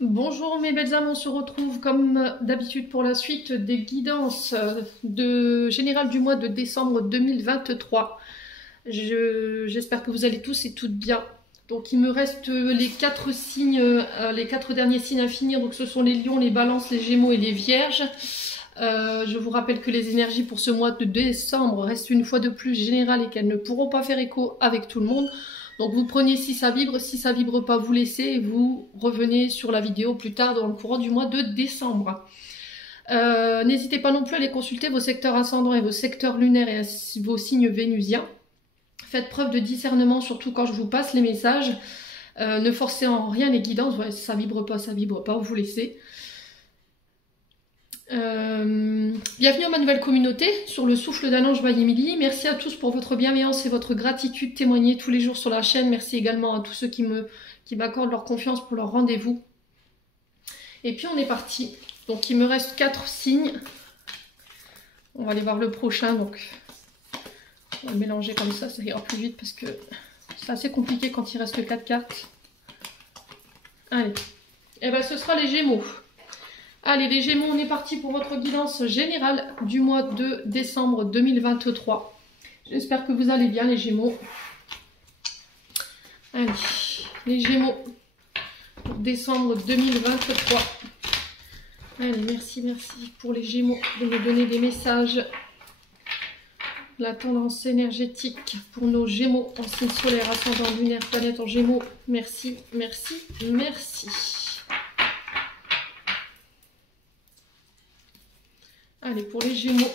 Bonjour mes belles âmes, on se retrouve comme d'habitude pour la suite des guidances générales du mois de décembre 2023. J'espère que vous allez tous et toutes bien. Donc il me reste les 4 signes, les 4 derniers signes à finir. Donc ce sont les lions, les balances, les gémeaux et les vierges. Je vous rappelle que les énergies pour ce mois de décembre restent une fois de plus générales et qu'elles ne pourront pas faire écho avec tout le monde. Donc vous prenez si ça vibre pas, vous laissez et vous revenez sur la vidéo plus tard dans le courant du mois de décembre. N'hésitez pas non plus à aller consulter vos secteurs ascendants et vos secteurs lunaires et vos signes vénusiens. Faites preuve de discernement, surtout quand je vous passe les messages. Ne forcez en rien les guidances. Ouais, ça vibre pas, vous laissez. Bienvenue à ma nouvelle communauté sur le souffle d'un ange by Émilie. Merci à tous pour votre bienveillance et votre gratitude témoignée tous les jours sur la chaîne. Merci également à tous ceux qui m'accordent leur confiance pour leur rendez-vous. Et puis on est parti. Donc il me reste 4 signes. On va aller voir le prochain. Donc on va le mélanger comme ça ira plus vite parce que c'est assez compliqué quand il reste 4 cartes. Allez. Et ben ce sera les Gémeaux. Allez les Gémeaux, on est parti pour votre guidance générale du mois de décembre 2023. J'espère que vous allez bien les Gémeaux. Allez, les Gémeaux pour décembre 2023. Allez, merci pour les Gémeaux de me donner des messages. La tendance énergétique pour nos Gémeaux en signe solaire, ascendant lunaire, planète en Gémeaux. Merci. Allez, pour les Gémeaux.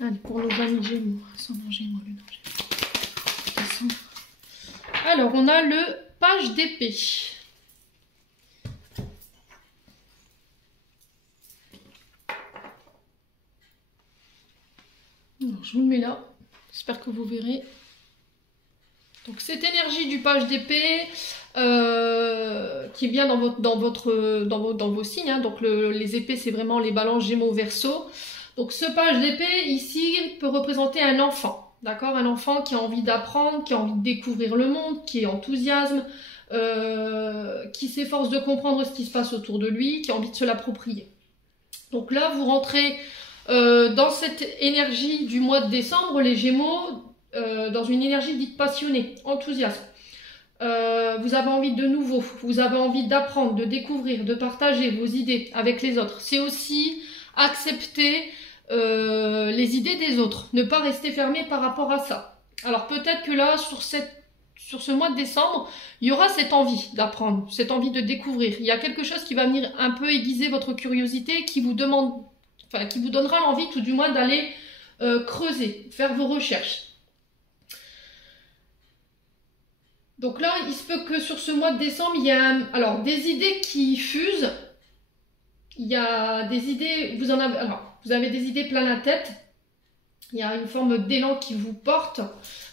Allez, pour nos amis Gémeaux. Ascendant Gémeaux, lunaire Gémeaux. Alors, on a le page d'épée. Alors, je vous le mets là. J'espère que vous verrez. Donc, cette énergie du page d'épée... qui est bien dans vos signes, hein. Donc les épées c'est vraiment les balances Gémeaux Verseau. Donc ce page d'épée ici peut représenter un enfant, d'accord, un enfant qui a envie d'apprendre, qui a envie de découvrir le monde, qui est enthousiasme, qui s'efforce de comprendre ce qui se passe autour de lui, qui a envie de se l'approprier. Donc là vous rentrez dans cette énergie du mois de décembre, les Gémeaux, dans une énergie dite passionnée, enthousiaste. Vous avez envie de nouveau, vous avez envie d'apprendre, de découvrir, de partager vos idées avec les autres. C'est aussi accepter les idées des autres, ne pas rester fermé par rapport à ça. Alors peut-être que là, sur ce mois de décembre, il y aura cette envie d'apprendre, cette envie de découvrir. Il y a quelque chose qui va venir un peu aiguiser votre curiosité, qui vous donnera l'envie tout du moins d'aller creuser, faire vos recherches. Donc là, il se peut que sur ce mois de décembre, il y a alors des idées qui fusent. Il y a des idées, vous avez des idées plein la tête. Il y a une forme d'élan qui vous porte.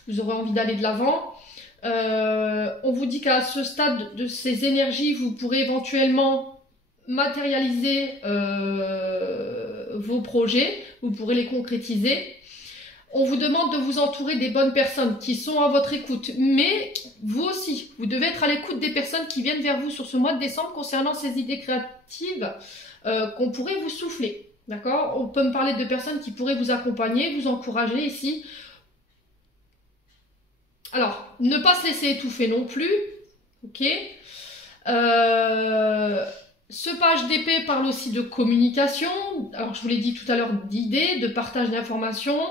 Vous aurez envie d'aller de l'avant. On vous dit qu'à ce stade de ces énergies, vous pourrez éventuellement matérialiser vos projets. Vous pourrez les concrétiser. On vous demande de vous entourer des bonnes personnes qui sont à votre écoute. Mais vous aussi, vous devez être à l'écoute des personnes qui viennent vers vous sur ce mois de décembre concernant ces idées créatives qu'on pourrait vous souffler. D'accord? On peut me parler de personnes qui pourraient vous accompagner, vous encourager ici. Alors, ne pas se laisser étouffer non plus. Ok? Ce page d'épée parle aussi de communication. Alors, je vous l'ai dit tout à l'heure, d'idées, de partage d'informations.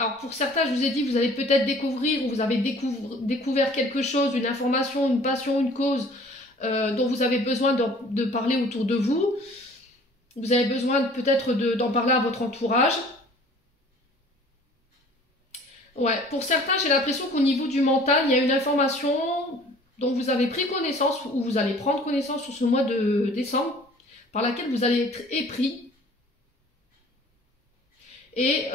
Alors pour certains, je vous ai dit, vous allez peut-être découvrir ou vous avez découvert quelque chose, une information, une passion, une cause dont vous avez besoin de parler autour de vous. Vous avez besoin peut-être d'en parler à votre entourage. Ouais, pour certains, j'ai l'impression qu'au niveau du mental, il y a une information dont vous avez pris connaissance ou vous allez prendre connaissance sur ce mois de décembre, par laquelle vous allez être épris. Et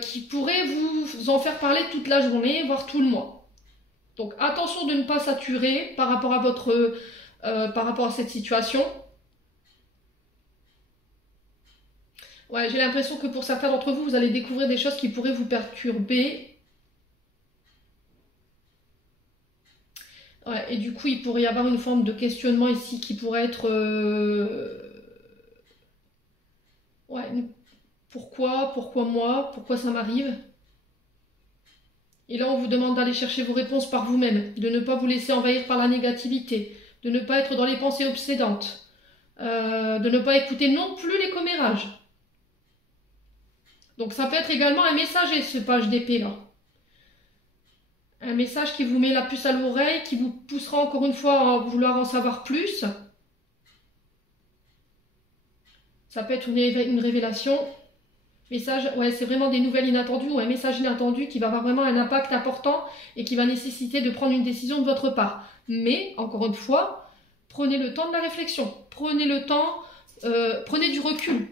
qui pourrait vous en faire parler toute la journée, voire tout le mois. Donc attention de ne pas saturer par rapport à cette situation. Ouais, j'ai l'impression que pour certains d'entre vous, vous allez découvrir des choses qui pourraient vous perturber. Ouais, et du coup, il pourrait y avoir une forme de questionnement ici qui pourrait être... ouais, pourquoi moi, pourquoi ça m'arrive? Et là, on vous demande d'aller chercher vos réponses par vous-même, de ne pas vous laisser envahir par la négativité, de ne pas être dans les pensées obsédantes, de ne pas écouter non plus les commérages. Donc ça peut être également un messager, ce page d'épée là. Un message qui vous met la puce à l'oreille, qui vous poussera encore une fois à vouloir en savoir plus. Ça peut être une révélation. Message, ouais, c'est vraiment des nouvelles inattendues ou un message inattendu qui va avoir vraiment un impact important et qui va nécessiter de prendre une décision de votre part. Mais, encore une fois, prenez le temps de la réflexion. Prenez le temps, prenez du recul.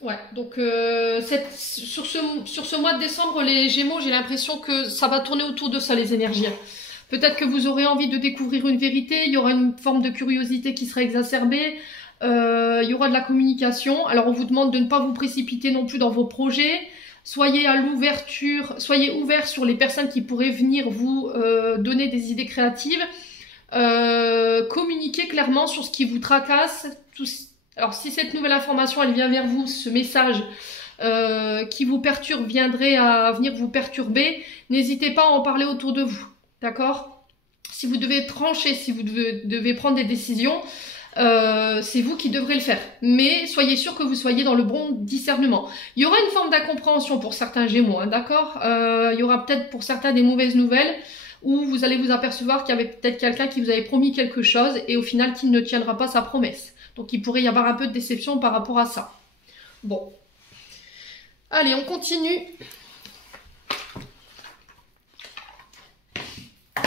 Ouais, donc sur ce mois de décembre, les Gémeaux, j'ai l'impression que ça va tourner autour de ça, les énergies. Peut-être que vous aurez envie de découvrir une vérité, il y aura une forme de curiosité qui sera exacerbée, il y aura de la communication. Alors on vous demande de ne pas vous précipiter non plus dans vos projets. Soyez à l'ouverture, soyez ouverts sur les personnes qui pourraient venir vous donner des idées créatives. Communiquez clairement sur ce qui vous tracasse. Alors si cette nouvelle information elle vient vers vous, ce message qui vous perturbe viendrait à venir vous perturber, n'hésitez pas à en parler autour de vous, d'accord? Si vous devez trancher, si vous devez prendre des décisions, c'est vous qui devrez le faire. Mais soyez sûr que vous soyez dans le bon discernement. Il y aura une forme d'incompréhension pour certains Gémeaux, hein, d'accord? Il y aura peut-être pour certains des mauvaises nouvelles, où vous allez vous apercevoir qu'il y avait peut-être quelqu'un qui vous avait promis quelque chose et au final qui ne tiendra pas sa promesse. Donc il pourrait y avoir un peu de déception par rapport à ça. Bon. Allez, on continue.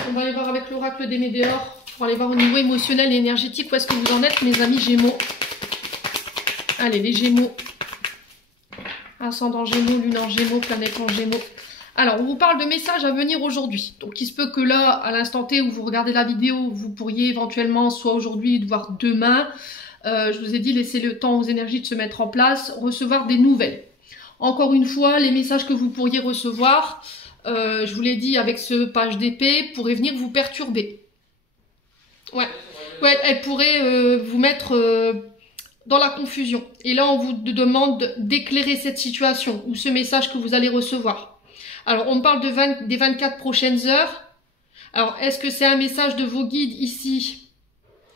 On va aller voir avec l'oracle des Médéors pour aller voir au niveau émotionnel et énergétique où est-ce que vous en êtes, mes amis Gémeaux. Allez, les Gémeaux. Ascendant Gémeaux, lune en Gémeaux, planète en Gémeaux. Alors, on vous parle de messages à venir aujourd'hui. Donc, il se peut que là, à l'instant T où vous regardez la vidéo, vous pourriez éventuellement, soit aujourd'hui, voire demain, je vous ai dit, laissez le temps aux énergies de se mettre en place, recevoir des nouvelles. Encore une fois, les messages que vous pourriez recevoir, je vous l'ai dit avec ce page d'épée, pourraient venir vous perturber. Ouais, elle pourrait vous mettre dans la confusion. Et là, on vous demande d'éclairer cette situation ou ce message que vous allez recevoir. Alors, on parle des 24 prochaines heures. Alors, est-ce que c'est un message de vos guides ici,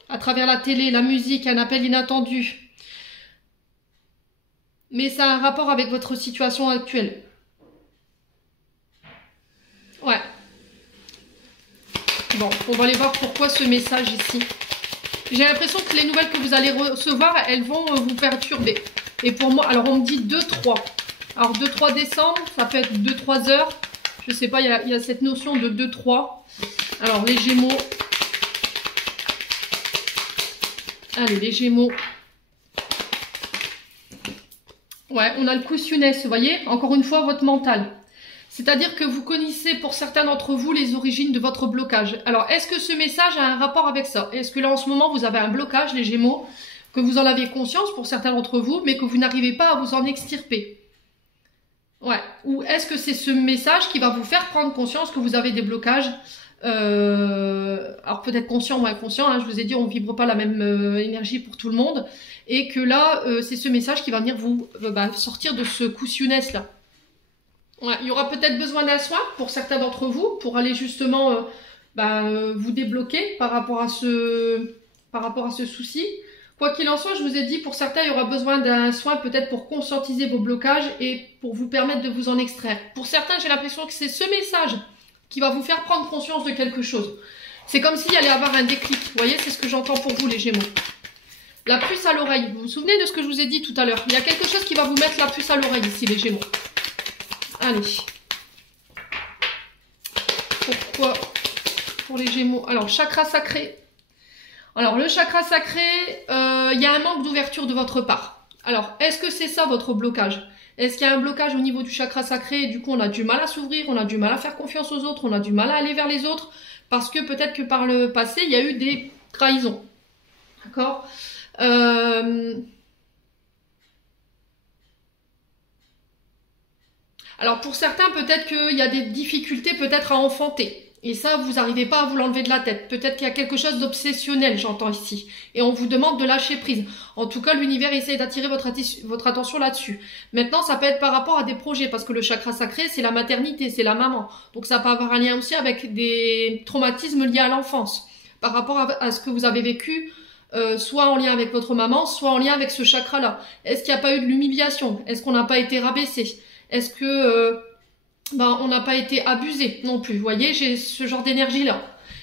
à travers la télé, la musique, un appel inattendu? Mais ça a un rapport avec votre situation actuelle. Ouais. Bon, on va aller voir pourquoi ce message ici. J'ai l'impression que les nouvelles que vous allez recevoir, elles vont vous perturber. Et pour moi, alors on me dit 2-3. Alors 2-3 décembre, ça peut être 2-3 heures. Je sais pas, il y a cette notion de 2-3. Alors les Gémeaux. Allez, les Gémeaux. Ouais, on a le cautionnaire, vous voyez. Encore une fois, votre mental. C'est-à-dire que vous connaissez pour certains d'entre vous les origines de votre blocage. Alors, est-ce que ce message a un rapport avec ça? Est-ce que là, en ce moment, vous avez un blocage, les Gémeaux, que vous en avez conscience pour certains d'entre vous, mais que vous n'arrivez pas à vous en extirper? Ouais. Ou est-ce que c'est ce message qui va vous faire prendre conscience que vous avez des blocages? Alors, peut-être conscient ou inconscient, hein, je vous ai dit, on ne vibre pas la même énergie pour tout le monde. Et que là, c'est ce message qui va venir vous sortir de ce cautionnaire-là. Ouais, il y aura peut-être besoin d'un soin pour certains d'entre vous, pour aller justement vous débloquer par rapport à ce souci. Quoi qu'il en soit, je vous ai dit, pour certains, il y aura besoin d'un soin peut-être pour conscientiser vos blocages et pour vous permettre de vous en extraire. Pour certains, j'ai l'impression que c'est ce message qui va vous faire prendre conscience de quelque chose. C'est comme s'il allait avoir un déclic. Vous voyez, c'est ce que j'entends pour vous, les Gémeaux. La puce à l'oreille. Vous vous souvenez de ce que je vous ai dit tout à l'heure? Il y a quelque chose qui va vous mettre la puce à l'oreille ici, les Gémeaux. Allez. Pourquoi pour les Gémeaux? Alors, chakra sacré. Alors, le chakra sacré, il y a un manque d'ouverture de votre part. Alors, est-ce que c'est ça votre blocage? Est-ce qu'il y a un blocage au niveau du chakra sacré et du coup, on a du mal à s'ouvrir, on a du mal à faire confiance aux autres, on a du mal à aller vers les autres parce que peut-être que par le passé, il y a eu des trahisons. D'accord? Alors pour certains, peut-être qu'il y a des difficultés peut-être à enfanter. Et ça, vous n'arrivez pas à vous l'enlever de la tête. Peut-être qu'il y a quelque chose d'obsessionnel, j'entends ici. Et on vous demande de lâcher prise. En tout cas, l'univers essaie d'attirer votre attention là-dessus. Maintenant, ça peut être par rapport à des projets, parce que le chakra sacré, c'est la maternité, c'est la maman. Donc ça peut avoir un lien aussi avec des traumatismes liés à l'enfance. Par rapport à ce que vous avez vécu, soit en lien avec votre maman, soit en lien avec ce chakra-là. Est-ce qu'il n'y a pas eu de l'humiliation? Est-ce qu'on n'a pas été rabaissé? Est-ce que... on n'a pas été abusé non plus. Vous voyez, j'ai ce genre d'énergie-là.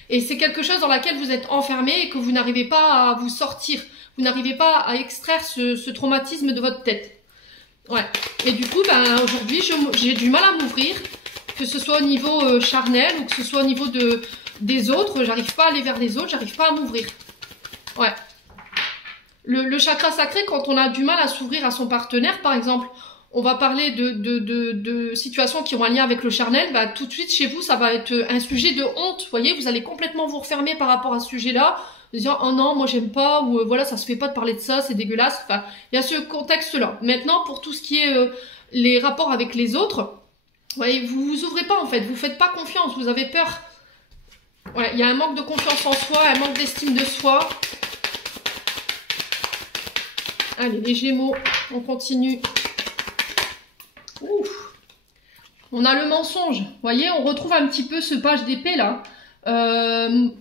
Et c'est quelque chose dans laquelle vous êtes enfermé et que vous n'arrivez pas à vous sortir. Vous n'arrivez pas à extraire ce traumatisme de votre tête. Ouais. Et du coup, aujourd'hui, j'ai du mal à m'ouvrir. Que ce soit au niveau charnel ou que ce soit au niveau des autres. J'arrive pas à aller vers les autres, j'arrive pas à m'ouvrir. Ouais. Le chakra sacré, quand on a du mal à s'ouvrir à son partenaire, par exemple... On va parler de situations qui ont un lien avec le charnel, tout de suite chez vous, ça va être un sujet de honte. Vous voyez, vous allez complètement vous refermer par rapport à ce sujet-là, dire oh non, moi j'aime pas, ou voilà, ça se fait pas de parler de ça, c'est dégueulasse. Enfin, il y a ce contexte-là. Maintenant, pour tout ce qui est les rapports avec les autres, vous voyez, vous vous ouvrez pas en fait, vous faites pas confiance, vous avez peur. Ouais, il y a un manque de confiance en soi, un manque d'estime de soi. Allez, les Gémeaux, on continue. Ouf. On a le mensonge, vous voyez, on retrouve un petit peu ce page d'épée là,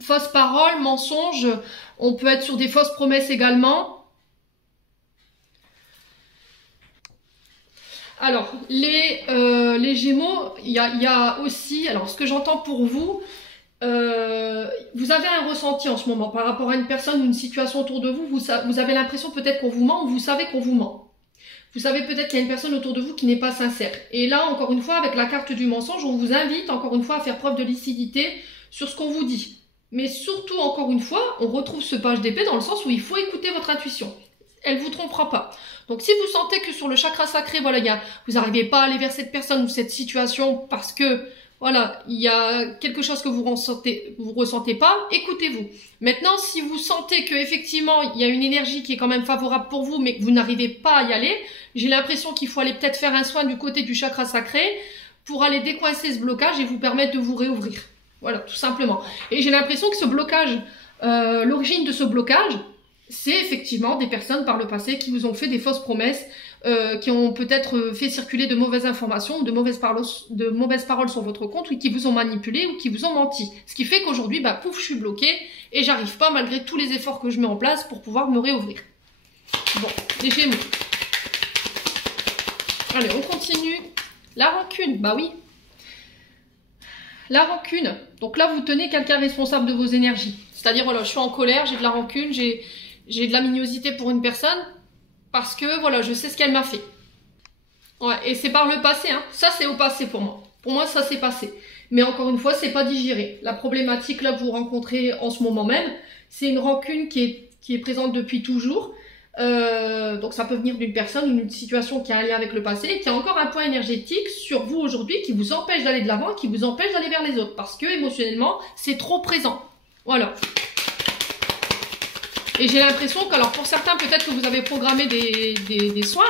fausse parole, mensonge, on peut être sur des fausses promesses également. Alors, les Gémeaux, il y a aussi, alors ce que j'entends pour vous, vous avez un ressenti en ce moment par rapport à une personne ou une situation autour de vous, vous avez l'impression peut-être qu'on vous ment ou vous savez qu'on vous ment. Vous savez peut-être qu'il y a une personne autour de vous qui n'est pas sincère. Et là, encore une fois, avec la carte du mensonge, on vous invite encore une fois à faire preuve de lucidité sur ce qu'on vous dit. Mais surtout, encore une fois, on retrouve ce page d'épée dans le sens où il faut écouter votre intuition. Elle ne vous trompera pas. Donc si vous sentez que sur le chakra sacré, voilà, vous n'arrivez pas à aller vers cette personne ou cette situation parce que voilà, il y a quelque chose que vous ressentez pas, écoutez-vous. Maintenant, si vous sentez que effectivement il y a une énergie qui est quand même favorable pour vous, mais que vous n'arrivez pas à y aller, j'ai l'impression qu'il faut aller peut-être faire un soin du côté du chakra sacré pour aller décoincer ce blocage et vous permettre de vous réouvrir. Voilà, tout simplement. Et j'ai l'impression que ce blocage, l'origine de ce blocage, c'est effectivement des personnes par le passé qui vous ont fait des fausses promesses, qui ont peut-être fait circuler de mauvaises informations, de mauvaises paroles sur votre compte, ou qui vous ont manipulé, ou qui vous ont menti. Ce qui fait qu'aujourd'hui, pouf, je suis bloquée, et j'arrive pas, malgré tous les efforts que je mets en place, pour pouvoir me réouvrir. Bon, les Gémeaux. Allez, on continue. La rancune, oui. La rancune. Donc là, vous tenez quelqu'un responsable de vos énergies. C'est-à-dire, voilà, je suis en colère, j'ai de la rancune, j'ai de la mignosité pour une personne, parce que, voilà, je sais ce qu'elle m'a fait. Ouais, et c'est par le passé, hein. Ça, c'est au passé pour moi. Pour moi, ça, c'est passé. Mais encore une fois, c'est pas digéré. La problématique, là, que vous rencontrez en ce moment même, c'est une rancune qui est présente depuis toujours. Donc, ça peut venir d'une personne ou d'une situation qui a un lien avec le passé, et qui a encore un point énergétique sur vous aujourd'hui qui vous empêche d'aller de l'avant, qui vous empêche d'aller vers les autres. Parce que, émotionnellement, c'est trop présent. Voilà. Et j'ai l'impression que, alors pour certains, peut-être que vous avez programmé des soins.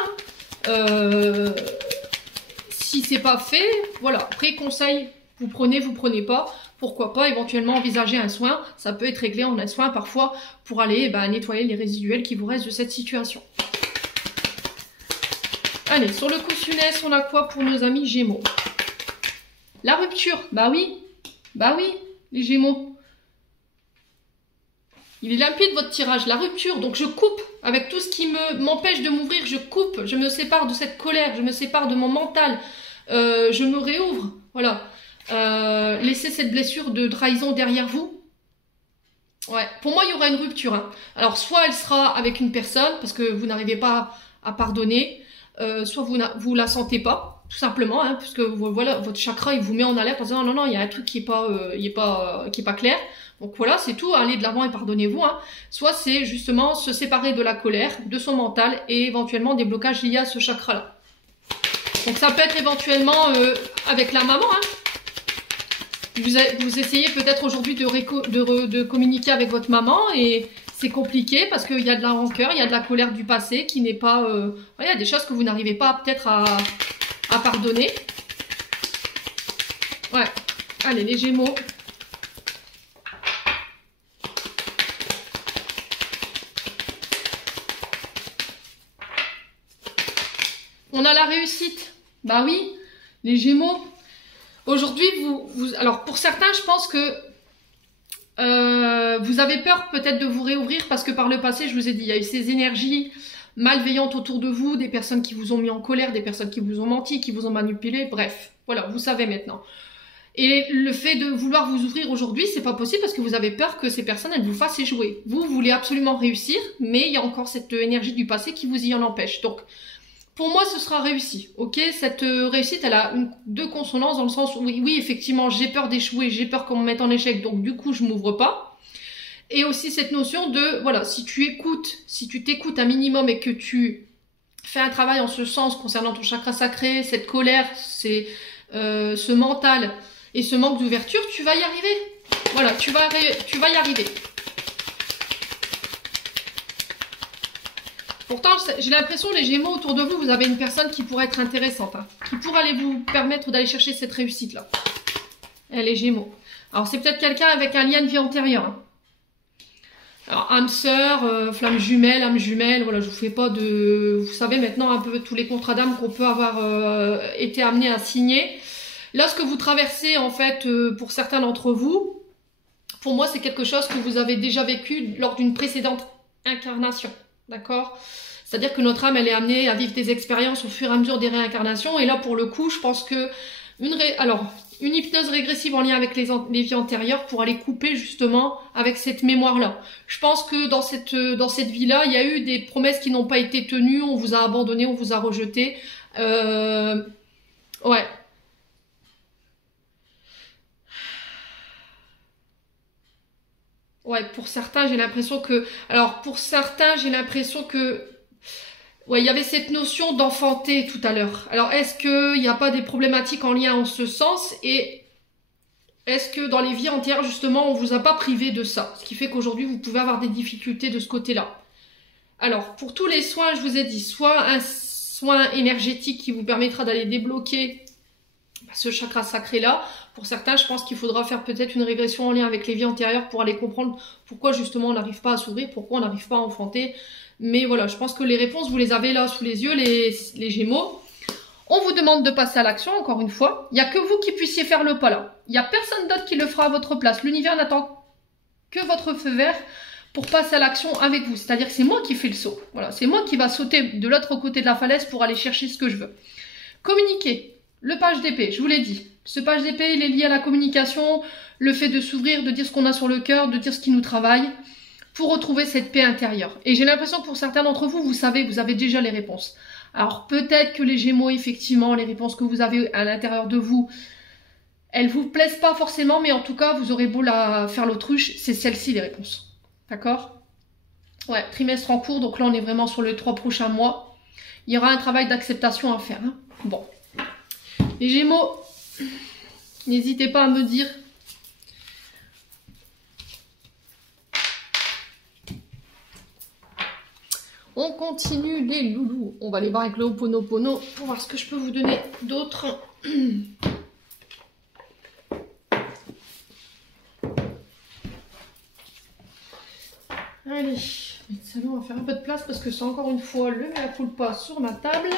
Si c'est pas fait, voilà. Après, conseil, vous prenez pas. Pourquoi pas éventuellement envisager un soin. Ça peut être réglé en un soin parfois pour aller nettoyer les résiduels qui vous restent de cette situation. Allez, sur le coussiness, on a quoi pour nos amis Gémeaux? La rupture, oui, les Gémeaux. Il est limpide votre tirage, la rupture, donc je coupe avec tout ce qui m'empêche de m'ouvrir, je coupe, je me sépare de cette colère, je me sépare de mon mental, je me réouvre, voilà. Laissez cette blessure de trahison derrière vous. Ouais, pour moi il y aura une rupture, hein. Alors soit elle sera avec une personne, parce que vous n'arrivez pas à pardonner, soit vous la sentez pas, tout simplement, hein, parce que voilà, votre chakra il vous met en alerte en disant non, il y a un truc qui est pas clair. Donc voilà, c'est tout, allez de l'avant et pardonnez-vous. Hein. Soit c'est justement se séparer de la colère, de son mental et éventuellement des blocages liés à ce chakra-là. Donc ça peut être éventuellement avec la maman. Hein. Vous essayez peut-être aujourd'hui de communiquer avec votre maman et c'est compliqué parce qu'il y a de la rancœur, il y a de la colère du passé qui n'est pas... il y a des choses que vous n'arrivez pas peut-être à pardonner. Ouais. Allez, les Gémeaux. On a la réussite. Bah oui, les Gémeaux. Aujourd'hui, alors pour certains, je pense que vous avez peur peut-être de vous réouvrir parce que par le passé, je vous ai dit, il y a eu ces énergies malveillantes autour de vous, des personnes qui vous ont mis en colère, des personnes qui vous ont menti, qui vous ont manipulé, bref, voilà, vous savez maintenant. Et le fait de vouloir vous ouvrir aujourd'hui, c'est pas possible parce que vous avez peur que ces personnes, elles vous fassent échouer. Vous voulez absolument réussir, mais il y a encore cette énergie du passé qui vous y en empêche. Donc, pour moi, ce sera réussi, ok? Cette réussite, elle a deux consonances dans le sens où, oui, effectivement, j'ai peur d'échouer, j'ai peur qu'on me mette en échec, donc du coup, je m'ouvre pas. Et aussi cette notion de, voilà, si tu t'écoutes un minimum et que tu fais un travail en ce sens concernant ton chakra sacré, cette colère, ce mental et ce manque d'ouverture, tu vas y arriver. Voilà, tu vas y arriver. Pourtant, j'ai l'impression, les Gémeaux, autour de vous, vous avez une personne qui pourrait être intéressante, hein, qui pourrait aller vous permettre d'aller chercher cette réussite-là. Les Gémeaux. Alors, c'est peut-être quelqu'un avec un lien de vie antérieure. Hein. Alors, âme sœur, flamme jumelle, âme jumelle, voilà, je vous fais pas de... Vous savez maintenant un peu tous les contrats d'âme qu'on peut avoir été amené à signer. Là, ce que vous traversez, en fait, pour certains d'entre vous, pour moi, c'est quelque chose que vous avez déjà vécu lors d'une précédente incarnation. D'accord? C'est-à-dire que notre âme, elle est amenée à vivre des expériences au fur et à mesure des réincarnations. Et là, pour le coup, je pense que une hypnose régressive en lien avec les vies antérieures pour aller couper justement avec cette mémoire-là. Je pense que dans cette vie-là, il y a eu des promesses qui n'ont pas été tenues, on vous a abandonné, on vous a rejeté. Ouais. Ouais, pour certains, j'ai l'impression que... Alors, pour certains, j'ai l'impression que... Ouais, il y avait cette notion d'enfanter tout à l'heure. Alors, est-ce qu'il n'y a pas des problématiques en lien en ce sens? Et est-ce que dans les vies entières, justement, on vous a pas privé de ça? Ce qui fait qu'aujourd'hui, vous pouvez avoir des difficultés de ce côté-là. Alors, pour tous les soins, je vous ai dit, soit un soin énergétique qui vous permettra d'aller débloquer ce chakra sacré-là. Pour certains, je pense qu'il faudra faire peut-être une régression en lien avec les vies antérieures pour aller comprendre pourquoi justement on n'arrive pas à s'ouvrir, pourquoi on n'arrive pas à enfanter. Mais voilà, je pense que les réponses, vous les avez là sous les yeux, les Gémeaux. On vous demande de passer à l'action, encore une fois. Il n'y a que vous qui puissiez faire le pas là. Il n'y a personne d'autre qui le fera à votre place. L'univers n'attend que votre feu vert pour passer à l'action avec vous. C'est-à-dire que c'est moi qui fais le saut. Voilà, c'est moi qui va sauter de l'autre côté de la falaise pour aller chercher ce que je veux. Communiquer. Le page d'épée, je vous l'ai dit. Ce page d'épée, il est lié à la communication, le fait de s'ouvrir, de dire ce qu'on a sur le cœur, de dire ce qui nous travaille, pour retrouver cette paix intérieure. Et j'ai l'impression que pour certains d'entre vous, vous savez, vous avez déjà les réponses. Alors peut-être que les Gémeaux, effectivement, les réponses que vous avez à l'intérieur de vous, elles vous plaisent pas forcément, mais en tout cas, vous aurez beau faire l'autruche, c'est celle-ci les réponses. D'accord? Ouais, trimestre en cours, donc là on est vraiment sur les 3 prochains mois. Il y aura un travail d'acceptation à faire. Hein. Bon. Les Gémeaux, n'hésitez pas à me dire. On continue les loulous. On va aller voir avec le Ho'oponopono pour voir ce que je peux vous donner d'autre. Allez, on va faire un peu de place parce que c'est encore une fois le mea culpa sur ma table.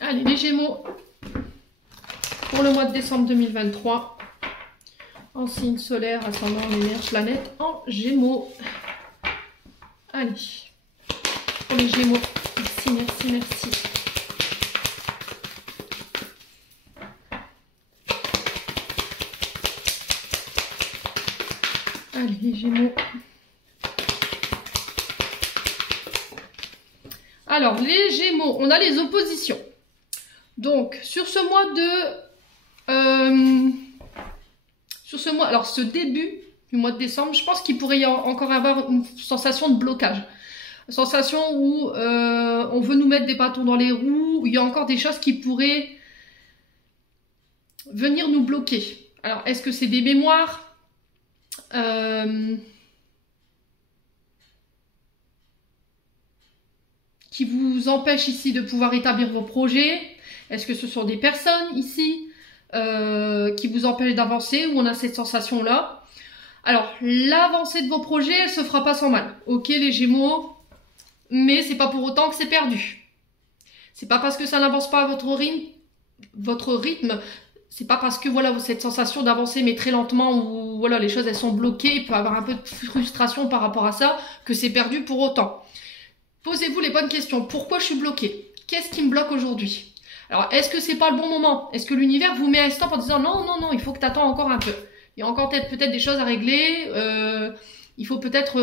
Allez, les Gémeaux, pour le mois de décembre 2023, en signe solaire, ascendant lumière, planète en Gémeaux. Allez, pour les Gémeaux, merci, merci, merci. Allez, les Gémeaux. Alors, les Gémeaux, on a les oppositions. Donc, sur ce mois alors ce début du mois de décembre, je pense qu'il pourrait y encore avoir une sensation de blocage. Une sensation où on veut nous mettre des bâtons dans les roues, où il y a encore des choses qui pourraient venir nous bloquer. Alors, est-ce que c'est des mémoires qui vous empêchent ici de pouvoir établir vos projets? Est-ce que ce sont des personnes ici qui vous empêchent d'avancer, ou on a cette sensation-là? Alors, l'avancée de vos projets, elle se fera pas sans mal. Ok, les Gémeaux, mais c'est pas pour autant que c'est perdu. C'est pas parce que ça n'avance pas à votre rythme, c'est pas parce que voilà, cette sensation d'avancer mais très lentement, ou voilà, les choses elles sont bloquées, il peut y avoir un peu de frustration par rapport à ça, que c'est perdu pour autant. Posez-vous les bonnes questions. Pourquoi je suis bloquée? Qu'est-ce qui me bloque aujourd'hui? Alors, est-ce que c'est pas le bon moment? Est-ce que l'univers vous met un stop en disant non, non, non, il faut que tu attends encore un peu? Il y a encore peut-être des choses à régler. Il faut peut-être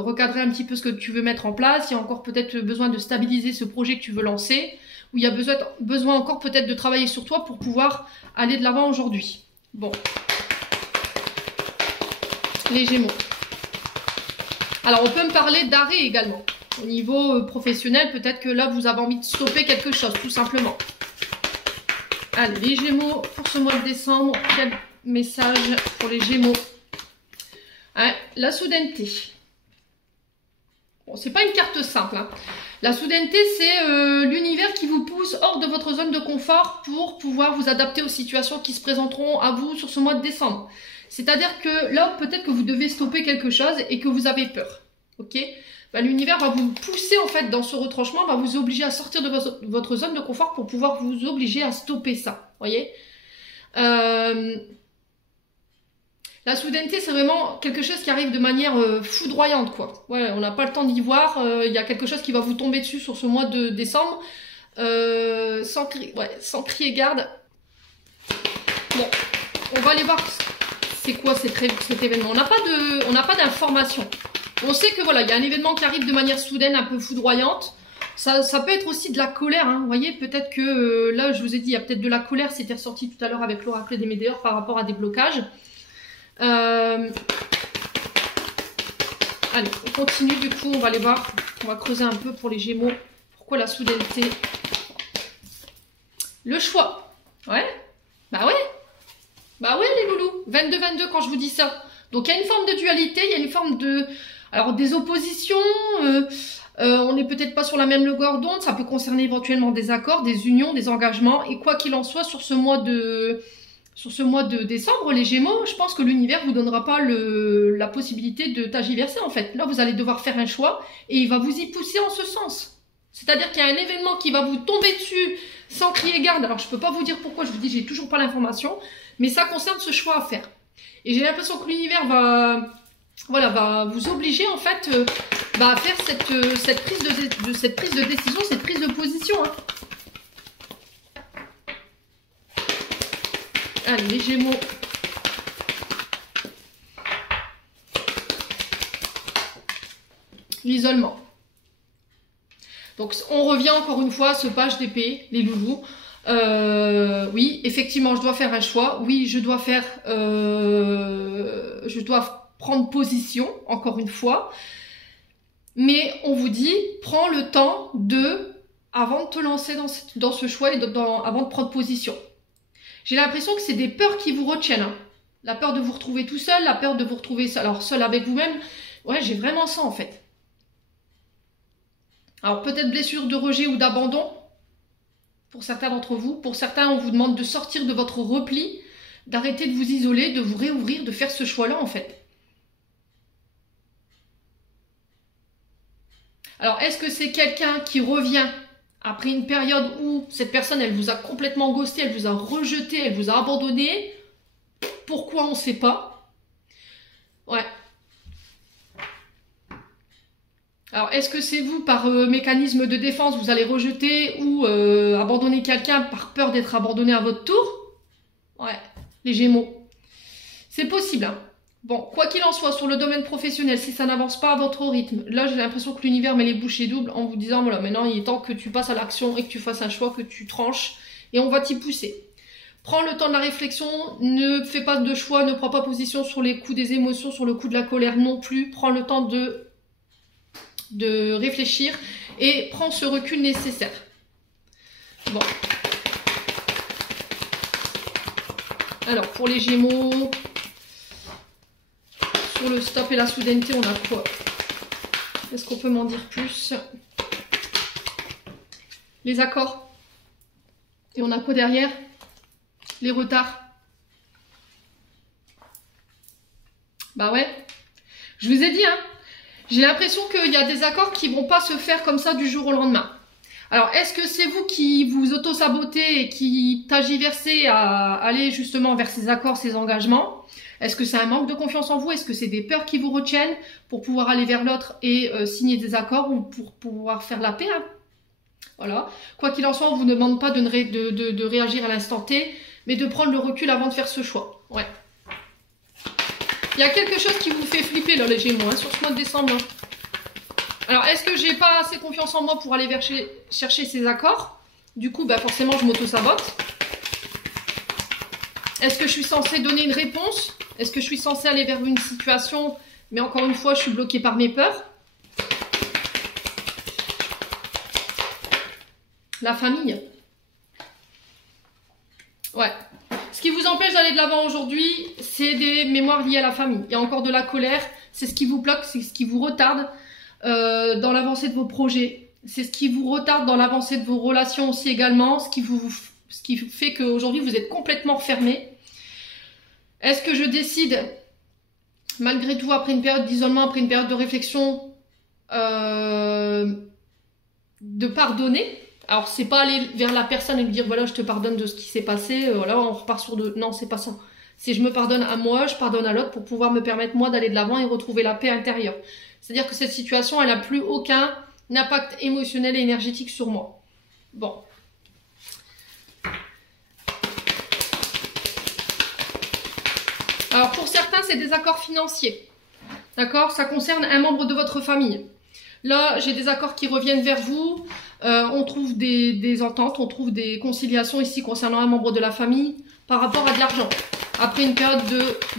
recadrer un petit peu ce que tu veux mettre en place. Il y a encore peut-être besoin de stabiliser ce projet que tu veux lancer. Ou il y a besoin encore peut-être de travailler sur toi pour pouvoir aller de l'avant aujourd'hui. Bon. Les Gémeaux. Alors, on peut me parler d'arrêt également. Au niveau professionnel, peut-être que là, vous avez envie de stopper quelque chose, tout simplement. Allez, les Gémeaux, pour ce mois de décembre, quel message pour les Gémeaux? Hein, la soudaineté. Bon, c'est pas une carte simple. Hein. La soudaineté, c'est l'univers qui vous pousse hors de votre zone de confort pour pouvoir vous adapter aux situations qui se présenteront à vous sur ce mois de décembre. C'est-à-dire que là, peut-être que vous devez stopper quelque chose et que vous avez peur. Ok? Ben, l'univers va vous pousser en fait dans ce retranchement, va vous obliger à sortir de votre zone de confort pour pouvoir vous obliger à stopper ça. Voyez? La soudaineté, c'est vraiment quelque chose qui arrive de manière foudroyante, quoi. Ouais, on n'a pas le temps d'y voir. Il y a quelque chose qui va vous tomber dessus sur ce mois de décembre, sans crier garde. Bon, on va aller voir c'est quoi cet événement. On n'a pas d'informations. On sait que voilà, il y a un événement qui arrive de manière soudaine, un peu foudroyante. Ça peut être aussi de la colère, hein. Vous voyez, peut-être que là, je vous ai dit, il y a peut-être de la colère, c'était ressorti tout à l'heure avec l'oracle des Météores par rapport à des blocages. Allez, on continue du coup, on va aller voir, on va creuser un peu pour les Gémeaux. Pourquoi la soudaineté? Le choix. Ouais. Bah ouais. Bah ouais les loulous. 22-22 quand je vous dis ça. Donc il y a une forme de dualité, il y a une forme de... Alors des oppositions, on n'est peut-être pas sur la même longueur d'onde, ça peut concerner éventuellement des accords, des unions, des engagements. Et quoi qu'il en soit, sur ce mois de décembre, les Gémeaux, je pense que l'univers vous donnera pas la possibilité de tergiverser en fait. Là, vous allez devoir faire un choix et il va vous y pousser en ce sens. C'est-à-dire qu'il y a un événement qui va vous tomber dessus sans crier garde. Alors, je peux pas vous dire pourquoi, je vous dis, j'ai toujours pas l'information, mais ça concerne ce choix à faire. Et j'ai l'impression que l'univers va vous obliger en fait à faire cette prise de décision, cette prise de position. Hein. Allez, les Gémeaux. L'isolement. Donc, on revient encore une fois à ce page d'épée, les loulous. Oui, effectivement, je dois faire un choix. Oui, je dois prendre position, encore une fois. Mais on vous dit, prends le temps avant de te lancer dans ce choix et avant de prendre position. J'ai l'impression que c'est des peurs qui vous retiennent. Hein. La peur de vous retrouver tout seul, la peur de vous retrouver seul avec vous-même. Ouais, j'ai vraiment ça en fait. Alors peut-être blessure de rejet ou d'abandon pour certains d'entre vous. Pour certains, on vous demande de sortir de votre repli, d'arrêter de vous isoler, de vous réouvrir, de faire ce choix-là en fait. Alors est-ce que c'est quelqu'un qui revient après une période où cette personne, elle vous a complètement ghosté, elle vous a rejeté, elle vous a abandonné? Pourquoi on ne sait pas. Ouais. Alors, est-ce que c'est vous, par mécanisme de défense, vous allez rejeter ou abandonner quelqu'un par peur d'être abandonné à votre tour? Ouais, les Gémeaux. C'est possible, hein. Bon, quoi qu'il en soit, sur le domaine professionnel, si ça n'avance pas à votre rythme, là j'ai l'impression que l'univers met les bouchées doubles en vous disant, voilà, maintenant il est temps que tu passes à l'action et que tu fasses un choix, que tu tranches, et on va t'y pousser. Prends le temps de la réflexion, ne fais pas de choix, ne prends pas position sur les coups des émotions, sur le coup de la colère non plus. Prends le temps de réfléchir et prends ce recul nécessaire. Bon. Alors, pour les Gémeaux... Sur le stop et la soudaineté, on a quoi? Est-ce qu'on peut m'en dire plus? Les accords. Et on a quoi derrière? Les retards. Bah ouais. Je vous ai dit, hein. J'ai l'impression qu'il y a des accords qui vont pas se faire comme ça du jour au lendemain. Alors, est-ce que c'est vous qui vous auto-sabotez et qui tagiversez à aller justement vers ces accords, ces engagements? Est-ce que c'est un manque de confiance en vous? Est-ce que c'est des peurs qui vous retiennent pour pouvoir aller vers l'autre et signer des accords ou pour pouvoir faire la paix, hein? Voilà. Quoi qu'il en soit, on vous demande pas de réagir à l'instant T, mais de prendre le recul avant de faire ce choix. Ouais. Il y a quelque chose qui vous fait flipper là, les Gémeaux, hein, sur ce mois de décembre. Hein. Alors, est-ce que j'ai pas assez confiance en moi pour aller chercher ces accords? Du coup, bah forcément, je m'auto-sabote. Est-ce que je suis censée donner une réponse? Est-ce que je suis censée aller vers une situation, mais encore une fois, je suis bloquée par mes peurs? La famille. Ouais. Ce qui vous empêche d'aller de l'avant aujourd'hui, c'est des mémoires liées à la famille. Il y a encore de la colère, c'est ce qui vous bloque, c'est ce qui vous retarde dans l'avancée de vos projets. C'est ce qui vous retarde dans l'avancée de vos relations aussi également, ce qui fait qu'aujourd'hui vous êtes complètement fermé. Est-ce que je décide, malgré tout, après une période d'isolement, après une période de réflexion, de pardonner? Alors, c'est pas aller vers la personne et lui dire, voilà, je te pardonne de ce qui s'est passé, voilà, on repart sur de... Non, c'est pas ça. C'est je me pardonne à moi, je pardonne à l'autre pour pouvoir me permettre, moi, d'aller de l'avant et retrouver la paix intérieure. C'est-à-dire que cette situation, elle n'a plus aucun impact émotionnel et énergétique sur moi. Bon. Alors, pour certains, c'est des accords financiers. D'accord? Ça concerne un membre de votre famille. Là, j'ai des accords qui reviennent vers vous. On trouve des ententes, on trouve des conciliations ici concernant un membre de la famille par rapport à de l'argent. Après une période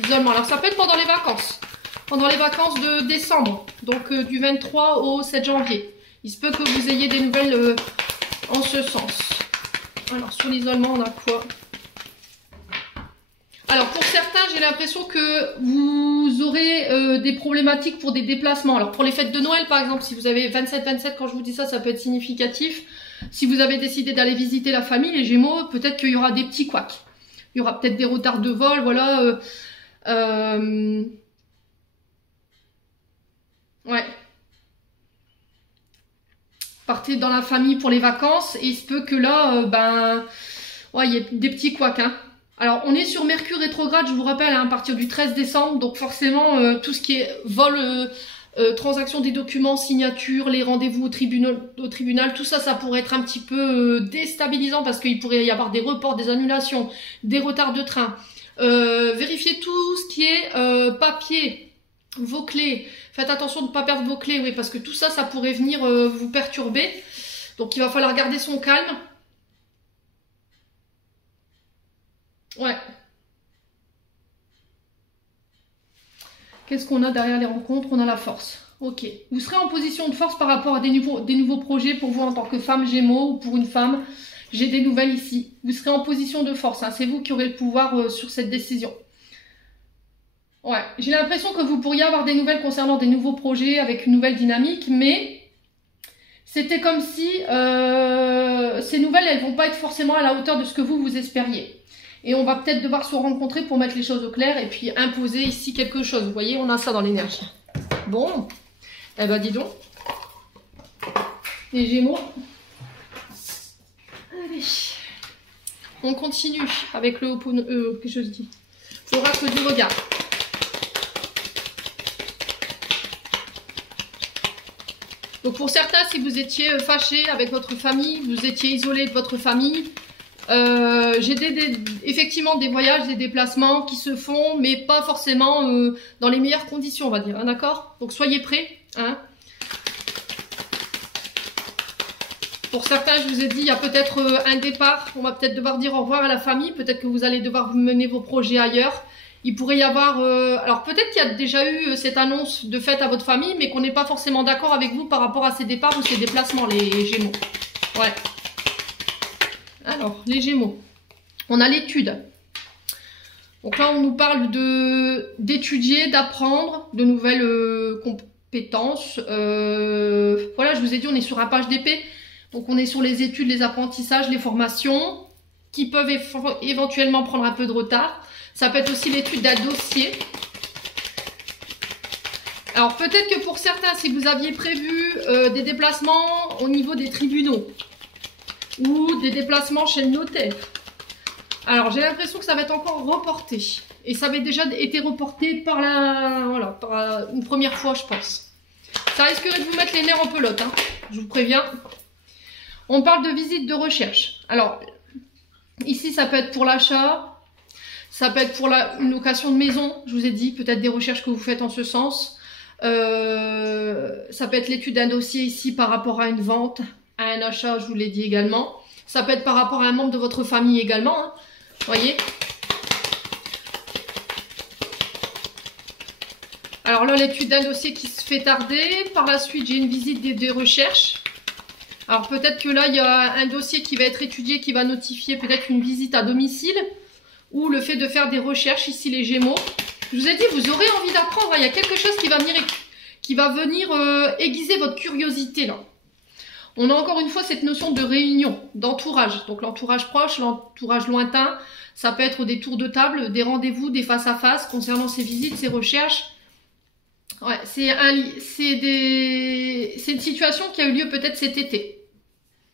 d'isolement. Alors, ça peut être pendant les vacances. Pendant les vacances de décembre. Donc, du 23 au 7 janvier. Il se peut que vous ayez des nouvelles en ce sens. Alors, sur l'isolement, on a quoi? Alors, pour certains, j'ai l'impression que vous aurez des problématiques pour des déplacements. Alors, pour les fêtes de Noël, par exemple, si vous avez 27-27, quand je vous dis ça, ça peut être significatif. Si vous avez décidé d'aller visiter la famille, les Gémeaux, peut-être qu'il y aura des petits couacs. Il y aura peut-être des retards de vol, voilà. Ouais. Partez dans la famille pour les vacances et il se peut que là, ouais, il y ait des petits couacs, hein. Alors, on est sur Mercure rétrograde, je vous rappelle, hein, à partir du 13 décembre. Donc, forcément, tout ce qui est vol, transaction des documents, signature, les rendez-vous au tribunal, tout ça, ça pourrait être un petit peu déstabilisant parce qu'il pourrait y avoir des reports, des annulations, des retards de train. Vérifiez tout ce qui est papier, vos clés. Faites attention de ne pas perdre vos clés, oui, parce que tout ça, ça pourrait venir vous perturber. Donc, il va falloir garder son calme. Ouais. Qu'est-ce qu'on a derrière les rencontres? On a la force. Ok. Vous serez en position de force par rapport à des nouveaux projets pour vous en tant que femme Gémeaux ou pour une femme. J'ai des nouvelles ici. Vous serez en position de force. Hein. C'est vous qui aurez le pouvoir sur cette décision. Ouais. J'ai l'impression que vous pourriez avoir des nouvelles concernant des nouveaux projets avec une nouvelle dynamique, mais c'était comme si ces nouvelles, elles vont pas être forcément à la hauteur de ce que vous espériez. Et on va peut-être devoir se rencontrer pour mettre les choses au clair et puis imposer ici quelque chose. Vous voyez, on a ça dans l'énergie. Bon, eh ben dis donc. Les Gémeaux. Allez. On continue avec le que je dis. L'oracle du regard. Donc pour certains, si vous étiez fâché avec votre famille, vous étiez isolé de votre famille, j'ai effectivement des voyages, des déplacements qui se font, mais pas forcément dans les meilleures conditions, on va dire, hein, d'accord? Donc soyez prêts. Hein. Pour certains, je vous ai dit, il y a peut-être un départ, on va peut-être devoir dire au revoir à la famille, peut-être que vous allez devoir mener vos projets ailleurs. Il pourrait y avoir... alors peut-être qu'il y a déjà eu cette annonce de fête à votre famille, mais qu'on n'est pas forcément d'accord avec vous par rapport à ces départs ou ces déplacements, les Gémeaux. Ouais. Alors, les Gémeaux. On a l'étude. Donc là, on nous parle d'étudier, d'apprendre de nouvelles compétences. Voilà, je vous ai dit, on est sur un page d'épée. Donc on est sur les études, les apprentissages, les formations. qui peuvent éventuellement prendre un peu de retard. Ça peut être aussi l'étude d'un dossier. Alors peut-être que pour certains, si vous aviez prévu des déplacements au niveau des tribunaux ou des déplacements chez le notaire, alors j'ai l'impression que ça va être encore reporté. Et ça avait déjà été reporté par une première fois, je pense. Ça risquerait de vous mettre les nerfs en pelote, hein, je vous préviens. On parle de visite de recherche. Alors, ici, ça peut être pour l'achat, ça peut être pour une location de maison, je vous ai dit, peut-être des recherches que vous faites en ce sens. Ça peut être l'étude d'un dossier ici par rapport à une vente, à un achat, je vous l'ai dit également. Ça peut être par rapport à un membre de votre famille également, hein, voyez. Alors là, l'étude d'un dossier qui se fait tarder. Par la suite, j'ai une visite des recherches. Alors peut-être que là, il y a un dossier qui va être étudié, qui va notifier peut-être une visite à domicile. Ou le fait de faire des recherches, ici les Gémeaux. Je vous ai dit, vous aurez envie d'apprendre. Il y a quelque chose qui va venir aiguiser votre curiosité là. On a encore une fois cette notion de réunion, d'entourage. Donc l'entourage proche, l'entourage lointain. Ça peut être des tours de table, des rendez-vous, des face-à-face concernant ces visites, ces recherches. Ouais, c'est une situation qui a eu lieu peut-être cet été.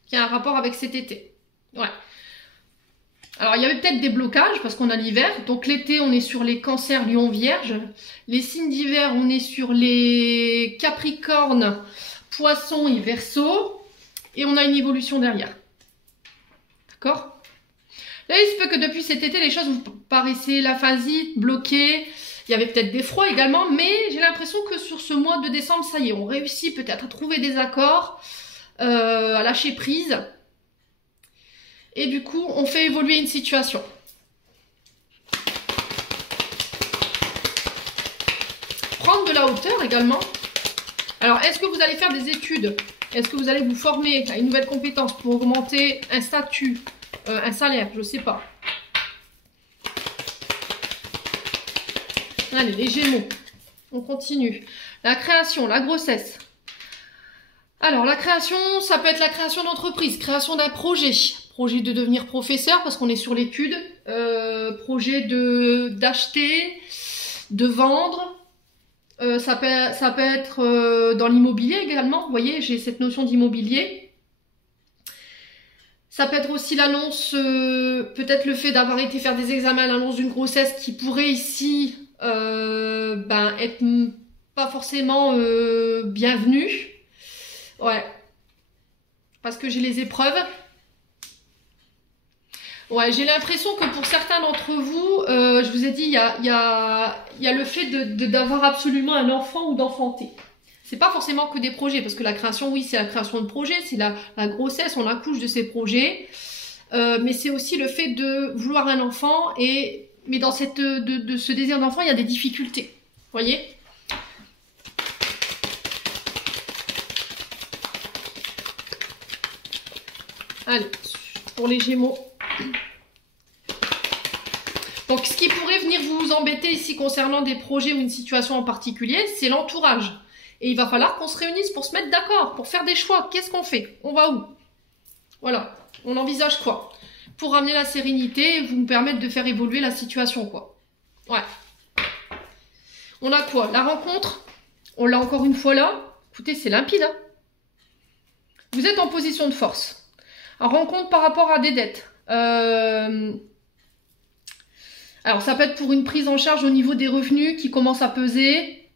Qui a un rapport avec cet été. Ouais. Alors, il y avait peut-être des blocages parce qu'on a l'hiver. Donc, l'été, on est sur les cancers, lion, vierge. Les signes d'hiver, on est sur les capricornes, poissons et verseaux. Et on a une évolution derrière. D'accord? Là, il se peut que depuis cet été, les choses vous paraissaient laphasites, bloquées. Il y avait peut-être des froids également, mais j'ai l'impression que sur ce mois de décembre, ça y est, on réussit peut-être à trouver des accords, à lâcher prise. Et du coup, on fait évoluer une situation. Prendre de la hauteur également. Alors, est-ce que vous allez faire des études? Est-ce que vous allez vous former à une nouvelle compétence pour augmenter un statut, un salaire? Je ne sais pas. Allez, les Gémeaux, on continue. La création, la grossesse. Alors, la création, ça peut être la création d'entreprise, création d'un projet. Projet de devenir professeur, parce qu'on est sur l'étude. Projet d'acheter, de vendre. Ça peut être dans l'immobilier également. Vous voyez, j'ai cette notion d'immobilier. Ça peut être aussi l'annonce, peut-être le fait d'avoir été faire des examens, l'annonce d'une grossesse qui pourrait ici... être pas forcément bienvenue. Ouais. Parce que j'ai les épreuves. Ouais, j'ai l'impression que pour certains d'entre vous, je vous ai dit, il y a le fait d'avoir absolument un enfant ou d'enfanter. C'est pas forcément que des projets, parce que la création, oui, c'est la création de projets, c'est la grossesse, on accouche de ces projets. Mais c'est aussi le fait de vouloir un enfant mais dans ce désir d'enfant, il y a des difficultés. Vous voyez? Allez, pour les Gémeaux. Donc, ce qui pourrait venir vous embêter ici concernant des projets ou une situation en particulier, c'est l'entourage. Et il va falloir qu'on se réunisse pour se mettre d'accord, pour faire des choix. Qu'est-ce qu'on fait? On va où? Voilà. On envisage quoi? Pour ramener la sérénité et vous permettre de faire évoluer la situation, quoi. Ouais. On a quoi? La rencontre. On l'a encore une fois là. Écoutez, c'est limpide, hein. Vous êtes en position de force. Alors, rencontre par rapport à des dettes. Alors, ça peut être pour une prise en charge au niveau des revenus qui commence à peser.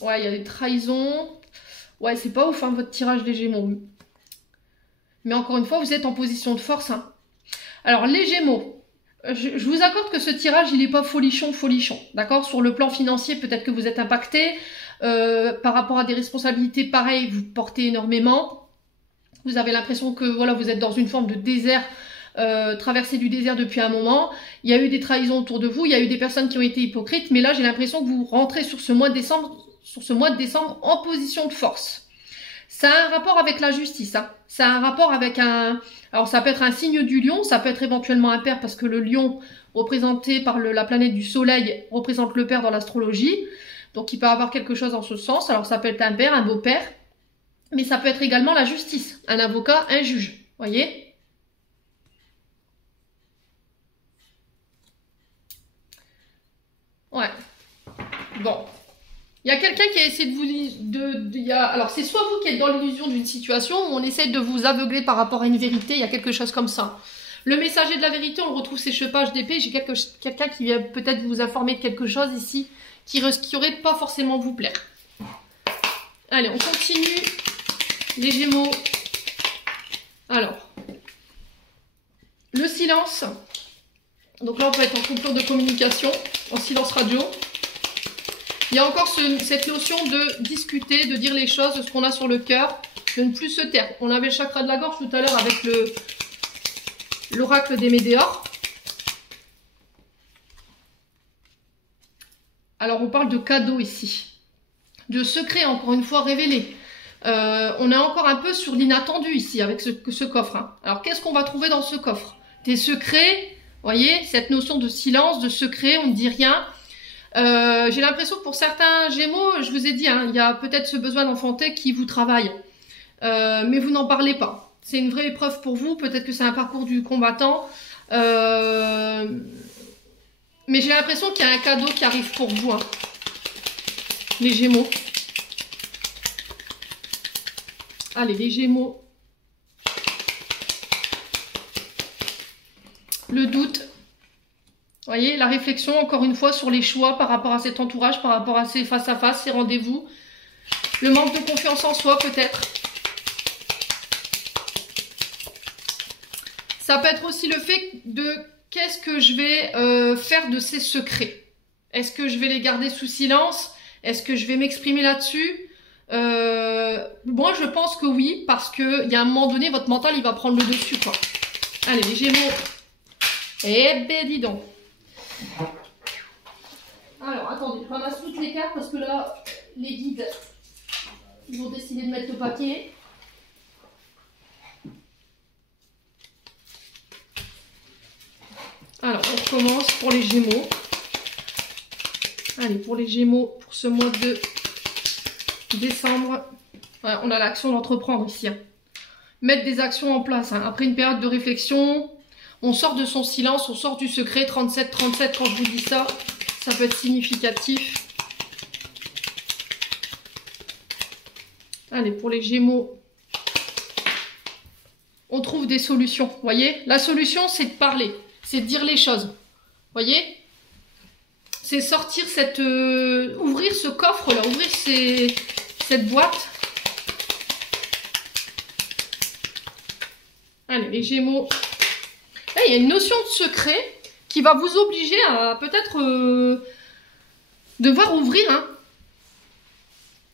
Ouais, il y a des trahisons. Ouais, c'est pas ouf, hein, votre tirage des Gémeaux. Mais encore une fois, vous êtes en position de force. Hein. Alors, les Gémeaux, je vous accorde que ce tirage, il n'est pas folichon. D'accord? Sur le plan financier, peut-être que vous êtes impacté. Par rapport à des responsabilités, pareil, vous portez énormément. Vous avez l'impression que voilà, vous êtes dans une forme de désert, traversée du désert depuis un moment. Il y a eu des trahisons autour de vous, il y a eu des personnes qui ont été hypocrites, mais là, j'ai l'impression que vous rentrez sur ce mois de décembre, en position de force. Ça a un rapport avec la justice, hein. Ça a un rapport avec alors ça peut être un signe du lion, ça peut être éventuellement un père parce que le lion, représenté par la planète du soleil, représente le père dans l'astrologie. Donc il peut avoir quelque chose en ce sens. Alors ça peut être un père, un beau-père. mais ça peut être également la justice, un avocat, un juge, voyez? Ouais. Bon. Il y a quelqu'un qui a essayé de vous... alors, c'est soit vous qui êtes dans l'illusion d'une situation, où on essaie de vous aveugler par rapport à une vérité, il y a quelque chose comme ça. Le messager de la vérité, on retrouve ces chevauchages d'épée, j'ai quelqu'un qui vient peut-être vous informer de quelque chose ici, qui aurait pas forcément vous plaire. Allez, on continue. Les Gémeaux. Alors, le silence. Donc là, on peut être en coupure de communication, en silence radio. Il y a encore cette notion de discuter, de dire les choses, de ce qu'on a sur le cœur, de ne plus se taire. On avait le chakra de la gorge tout à l'heure avec l'oracle des Médéors. Alors, on parle de cadeaux ici, de secrets, encore une fois, révélés. On est encore un peu sur l'inattendu ici, avec ce coffre. Hein. Alors, qu'est-ce qu'on va trouver dans ce coffre? Des secrets, vous voyez, cette notion de silence, de secret, on ne dit rien. J'ai l'impression que pour certains Gémeaux, je vous ai dit, hein, il y a peut-être ce besoin d'enfanter qui vous travaille. Mais vous n'en parlez pas. C'est une vraie épreuve pour vous, peut-être que c'est un parcours du combattant. Mais j'ai l'impression qu'il y a un cadeau qui arrive pour vous, hein, les Gémeaux. Allez, les Gémeaux. Le doute. Vous voyez, la réflexion, encore une fois, sur les choix par rapport à cet entourage, par rapport à ces face-à-face, ces rendez-vous. Le manque de confiance en soi, peut-être. Ça peut être aussi le fait de qu'est-ce que je vais faire de ces secrets. Est-ce que je vais les garder sous silence? Est-ce que je vais m'exprimer là-dessus? Moi, je pense que oui, parce qu'il y a un moment donné, votre mental, il va prendre le dessus, quoi. Allez, les Gémeaux. Eh ben, dis donc. Alors, attendez, je ramasse toutes les cartes parce que là, les guides, ils ont décidé de mettre le papier. Alors, on recommence pour les Gémeaux. Allez, pour les Gémeaux, pour ce mois de décembre, ouais, on a l'action d'entreprendre ici. Hein. Mettre des actions en place. Hein. Après une période de réflexion, on sort de son silence, on sort du secret. 37-37, quand je vous dis ça, ça peut être significatif. Allez, pour les Gémeaux, on trouve des solutions. Vous voyez, la solution, c'est de parler, c'est de dire les choses. Vous voyez, c'est sortir cette... ouvrir ce coffre-là, ouvrir cette boîte. Allez, les Gémeaux. Là, il y a une notion de secret qui va vous obliger à peut-être devoir ouvrir. Hein.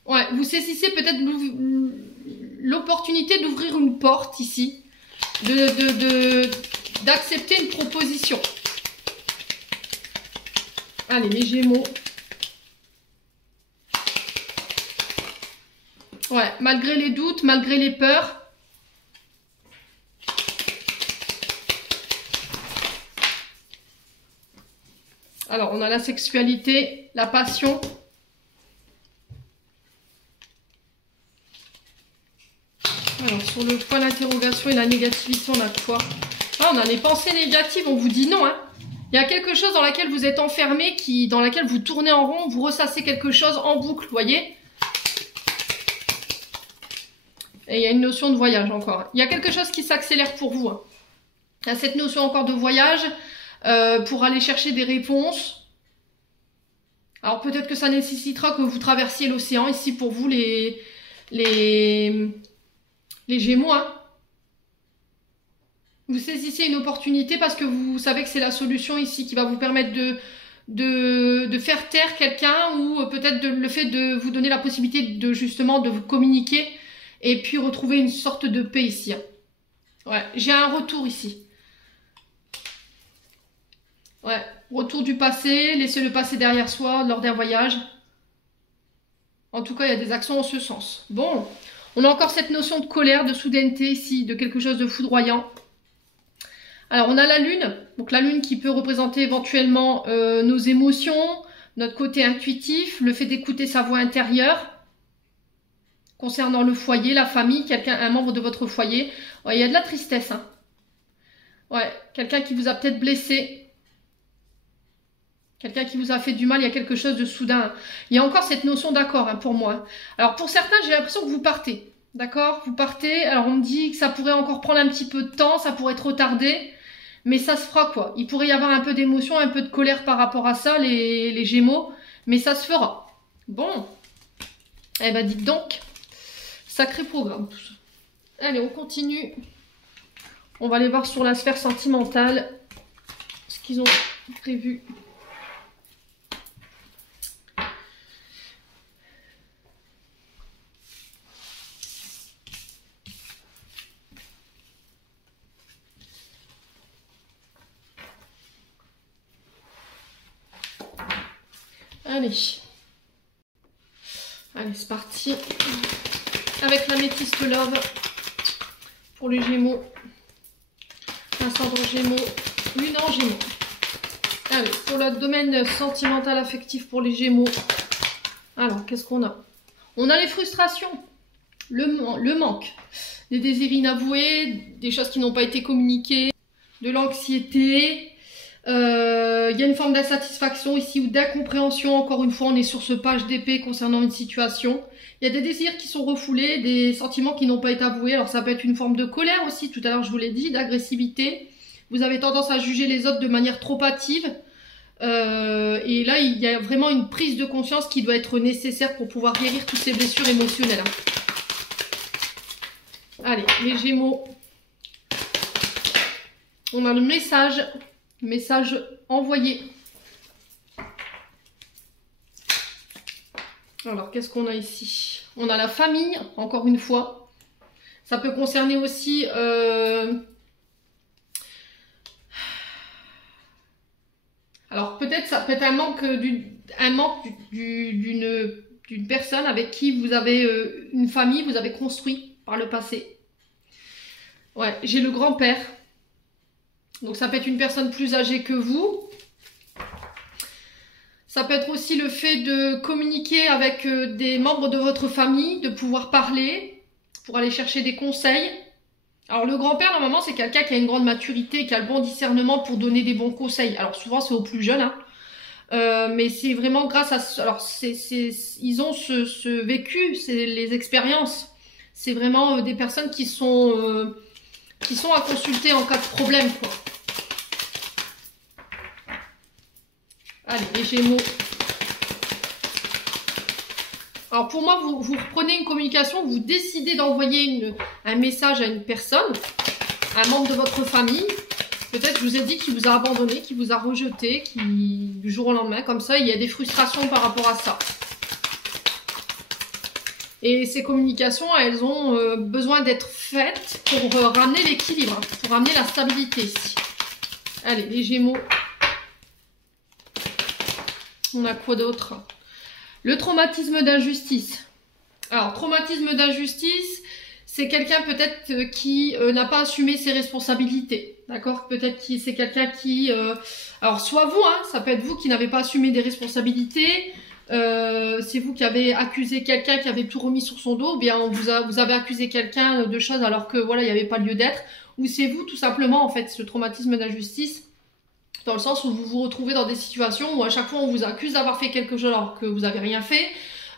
Ouais, vous saisissez peut-être l'opportunité d'ouvrir une porte ici, d'accepter une proposition. Allez, les Gémeaux. Ouais, malgré les doutes, malgré les peurs. Alors, on a la sexualité, la passion. Alors, sur le point d'interrogation et la négativité, on a quoi? Ah, on a les pensées négatives, on vous dit non, hein. Il y a quelque chose dans laquelle vous êtes enfermé, dans laquelle vous tournez en rond, vous ressassez quelque chose en boucle, vous voyez? Et il y a une notion de voyage encore. Il y a quelque chose qui s'accélère pour vous. Hein. Il y a cette notion encore de voyage pour aller chercher des réponses. Alors peut-être que ça nécessitera que vous traversiez l'océan ici pour vous, les Gémeaux. Hein. Vous saisissez une opportunité parce que vous savez que c'est la solution ici qui va vous permettre de faire taire quelqu'un ou peut-être le fait de vous donner la possibilité de justement de vous communiquer et puis retrouver une sorte de paix ici. Hein. Ouais, j'ai un retour ici. Ouais, retour du passé, laisser le passé derrière soi lors d'un voyage. En tout cas, il y a des actions en ce sens. Bon, on a encore cette notion de colère, de soudaineté ici, de quelque chose de foudroyant. Alors, on a la Lune. Donc, la Lune qui peut représenter éventuellement nos émotions, notre côté intuitif, le fait d'écouter sa voix intérieure. concernant le foyer, la famille, un membre de votre foyer. Ouais, il y a de la tristesse. Hein. Ouais, quelqu'un qui vous a peut-être blessé. Quelqu'un qui vous a fait du mal, il y a quelque chose de soudain. Il y a encore cette notion d'accord hein, pour moi. Alors pour certains, j'ai l'impression que vous partez. D'accord? Vous partez. Alors on me dit que ça pourrait encore prendre un petit peu de temps, ça pourrait être retardé. Mais ça se fera quoi. Il pourrait y avoir un peu d'émotion, un peu de colère par rapport à ça, les Gémeaux. Mais ça se fera. Bon. Eh ben dites donc. Sacré programme tout ça. Allez, on continue. On va aller voir sur la sphère sentimentale ce qu'ils ont prévu. Allez. Allez, c'est parti. Avec l'améthyste love pour les Gémeaux. Ascendant Gémeaux. Lune en Gémeaux. Allez, pour le domaine sentimental affectif pour les Gémeaux. Alors, qu'est-ce qu'on a? On a les frustrations, le manque, des désirs inavoués, des choses qui n'ont pas été communiquées, de l'anxiété. Il y a une forme d'insatisfaction ici ou d'incompréhension. Encore une fois, on est sur ce page d'épée concernant une situation. Il y a des désirs qui sont refoulés, des sentiments qui n'ont pas été avoués. Alors ça peut être une forme de colère aussi, tout à l'heure je vous l'ai dit, d'agressivité. Vous avez tendance à juger les autres de manière trop hâtive. Et là, il y a vraiment une prise de conscience qui doit être nécessaire pour pouvoir guérir toutes ces blessures émotionnelles. Allez, les Gémeaux. On a le message envoyé. Alors, qu'est-ce qu'on a ici? On a la famille, encore une fois. Ça peut concerner aussi... Alors, peut-être ça peut être un manque d'une personne avec qui vous avez une famille, vous avez construit par le passé. Ouais, j'ai le grand-père. Donc, ça peut être une personne plus âgée que vous. Ça peut être aussi le fait de communiquer avec des membres de votre famille, de pouvoir parler, pour aller chercher des conseils. Alors le grand-père, normalement, c'est quelqu'un qui a une grande maturité, qui a le bon discernement pour donner des bons conseils. Alors souvent, c'est aux plus jeunes, hein. Mais c'est vraiment grâce à... Alors ils ont ce vécu, c'est les expériences. C'est vraiment des personnes qui sont à consulter en cas de problème, quoi. Allez, les Gémeaux. Alors pour moi, vous reprenez une communication, vous décidez d'envoyer un message à une personne, un membre de votre famille. Peut-être, je vous ai dit, qui vous a abandonné, qui vous a rejeté, du jour au lendemain, comme ça, il y a des frustrations par rapport à ça. Et ces communications, elles ont besoin d'être faites pour ramener l'équilibre, pour ramener la stabilité ici. Allez, les Gémeaux. On a quoi d'autre? Le traumatisme d'injustice. Alors, traumatisme d'injustice, c'est quelqu'un peut-être qui n'a pas assumé ses responsabilités. D'accord? Peut-être que c'est quelqu'un qui... alors, soit vous, hein, ça peut être vous qui n'avez pas assumé des responsabilités. C'est vous qui avez accusé quelqu'un qui avait tout remis sur son dos. Ou bien vous avez accusé quelqu'un de choses alors que voilà, il n'y avait pas lieu d'être. Ou c'est vous, tout simplement, en fait, ce traumatisme d'injustice. Dans le sens où vous vous retrouvez dans des situations où à chaque fois on vous accuse d'avoir fait quelque chose alors que vous n'avez rien fait.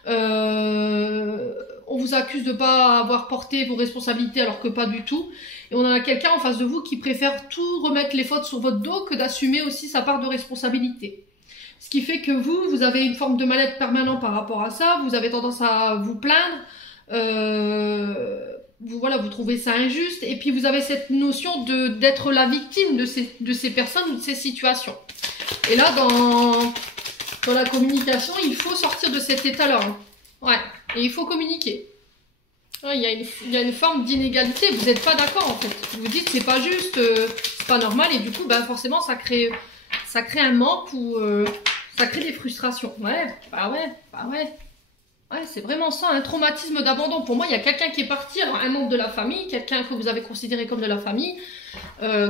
On vous accuse de ne pas avoir porté vos responsabilités alors que pas du tout. Et on a quelqu'un en face de vous qui préfère tout remettre les fautes sur votre dos que d'assumer aussi sa part de responsabilité. Ce qui fait que vous avez une forme de mal-être permanent par rapport à ça. Vous avez tendance à vous plaindre. Vous trouvez ça injuste, et puis vous avez cette notion d'être la victime de ces personnes ou de ces situations. Et là, dans la communication, il faut sortir de cet état-là. Ouais, et il faut communiquer. Ouais, il y a une forme d'inégalité, vous n'êtes pas d'accord en fait. Vous vous dites c'est pas juste, c'est pas normal, et du coup, forcément, ça crée un manque ou ça crée des frustrations. Ouais, bah ouais. Ouais, c'est vraiment ça, un traumatisme d'abandon. Pour moi, il y a quelqu'un qui est parti, un membre de la famille, quelqu'un que vous avez considéré comme de la famille,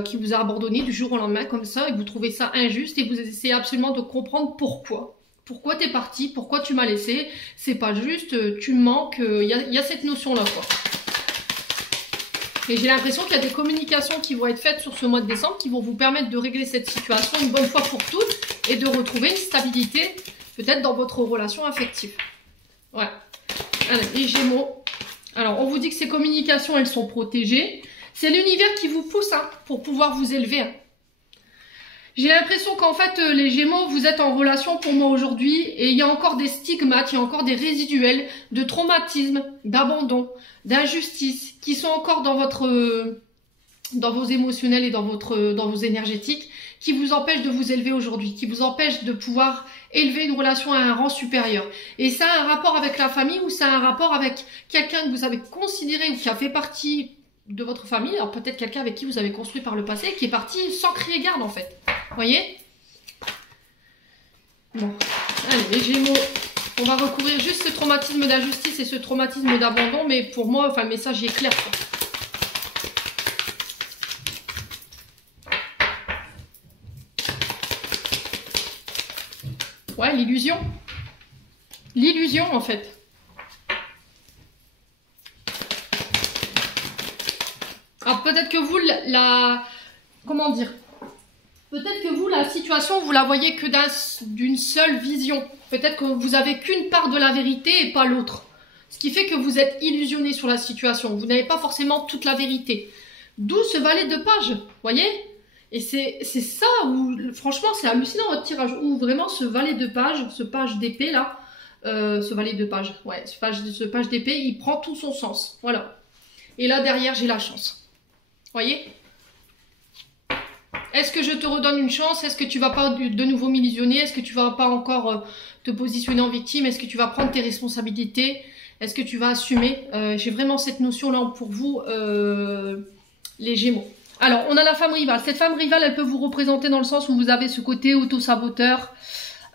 qui vous a abandonné du jour au lendemain comme ça, et vous trouvez ça injuste, et vous essayez absolument de comprendre pourquoi. Pourquoi t'es parti? Pourquoi tu m'as laissé? C'est pas juste, tu me manques, il y a cette notion-là, quoi. Et j'ai l'impression qu'il y a des communications qui vont être faites sur ce mois de décembre qui vont vous permettre de régler cette situation une bonne fois pour toutes et de retrouver une stabilité peut-être dans votre relation affective. Voilà. Allez, les Gémeaux. Alors, on vous dit que ces communications, elles sont protégées. C'est l'univers qui vous pousse hein, pour pouvoir vous élever. Hein. J'ai l'impression qu'en fait, les Gémeaux, vous êtes en relation pour moi aujourd'hui et il y a encore des stigmates, il y a encore des résiduels de traumatisme, d'abandon, d'injustice qui sont encore dans vos émotionnels et dans vos énergétiques qui vous empêchent de vous élever aujourd'hui, qui vous empêchent de pouvoir élever une relation à un rang supérieur. Et ça a un rapport avec la famille ou ça a un rapport avec quelqu'un que vous avez considéré ou qui a fait partie de votre famille, alors peut-être quelqu'un avec qui vous avez construit par le passé, qui est parti sans crier garde en fait. Vous voyez? Bon, allez les Gémeaux, on va recouvrir juste ce traumatisme d'injustice et ce traumatisme d'abandon, mais pour moi, enfin le message est clair. Ouais, l'illusion. L'illusion en fait. Alors peut-être que vous, comment dire? Peut-être que vous, la situation, vous la voyez que d'une seule vision. Peut-être que vous avez qu'une part de la vérité et pas l'autre. Ce qui fait que vous êtes illusionné sur la situation. Vous n'avez pas forcément toute la vérité. D'où ce valet de page, voyez? Et c'est ça où, franchement, c'est hallucinant votre tirage. Où vraiment ce valet de page, ce page d'épée là, ce valet de page, ouais, ce page d'épée, il prend tout son sens. Voilà. Et là, derrière, j'ai la chance. Voyez? Est-ce que je te redonne une chance? Est-ce que tu vas pas de nouveau m'illusionner? Est-ce que tu vas pas encore te positionner en victime? Est-ce que tu vas prendre tes responsabilités? Est-ce que tu vas assumer? J'ai vraiment cette notion-là pour vous, les Gémeaux. Alors, on a la femme rivale. Cette femme rivale, elle peut vous représenter dans le sens où vous avez ce côté auto-saboteur,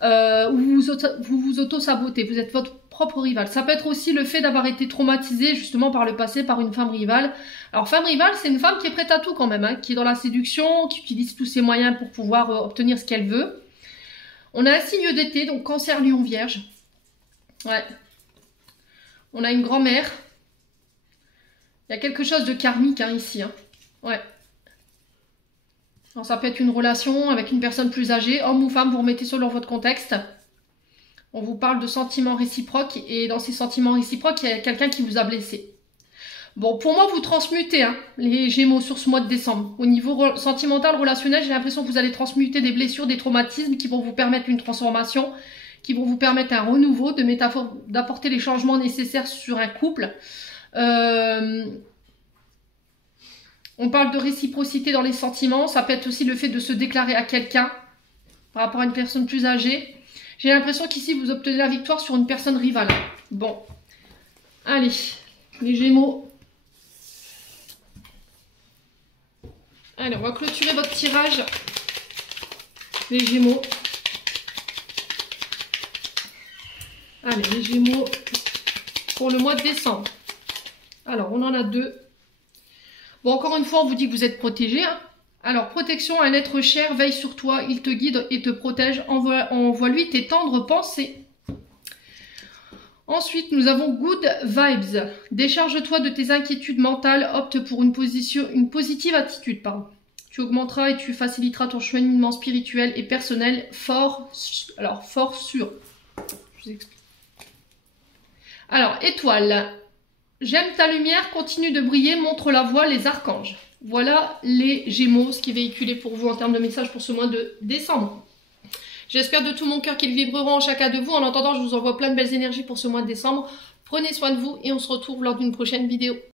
où vous vous auto-sabotez. Vous êtes votre propre rival. Ça peut être aussi le fait d'avoir été traumatisé justement par le passé par une femme rivale. Alors femme rivale, c'est une femme qui est prête à tout quand même, hein, qui est dans la séduction, qui utilise tous ses moyens pour pouvoir obtenir ce qu'elle veut. On a un signe d'été, donc Cancer, Lion, Vierge. Ouais. On a une grand-mère. Il y a quelque chose de karmique hein, ici. Hein. Ouais. Alors, ça peut être une relation avec une personne plus âgée, homme ou femme, vous remettez selon votre contexte. On vous parle de sentiments réciproques et dans ces sentiments réciproques, il y a quelqu'un qui vous a blessé. Bon, pour moi, vous transmutez hein, les Gémeaux sur ce mois de décembre. Au niveau sentimental, relationnel, j'ai l'impression que vous allez transmuter des blessures, des traumatismes qui vont vous permettre une transformation, qui vont vous permettre un renouveau, d'apporter les changements nécessaires sur un couple. On parle de réciprocité dans les sentiments. Ça peut être aussi le fait de se déclarer à quelqu'un par rapport à une personne plus âgée. J'ai l'impression qu'ici, vous obtenez la victoire sur une personne rivale. Bon. Allez, les Gémeaux. Allez, on va clôturer votre tirage. Les Gémeaux. Allez, les Gémeaux pour le mois de décembre. Alors, on en a deux. Bon, encore une fois, on vous dit que vous êtes protégé. Hein. Alors, protection, un être cher veille sur toi, il te guide et te protège. Envoie-lui tes tendres pensées. Ensuite, nous avons Good Vibes. Décharge-toi de tes inquiétudes mentales, opte pour une positive attitude. Pardon. Tu augmenteras et tu faciliteras ton cheminement spirituel et personnel fort sûr. Je vous explique. Alors, étoile. J'aime ta lumière, continue de briller, montre la voie, les archanges. Voilà les Gémeaux, ce qui est véhiculé pour vous en termes de message pour ce mois de décembre. J'espère de tout mon cœur qu'ils vibreront en chacun de vous. En attendant, je vous envoie plein de belles énergies pour ce mois de décembre. Prenez soin de vous et on se retrouve lors d'une prochaine vidéo.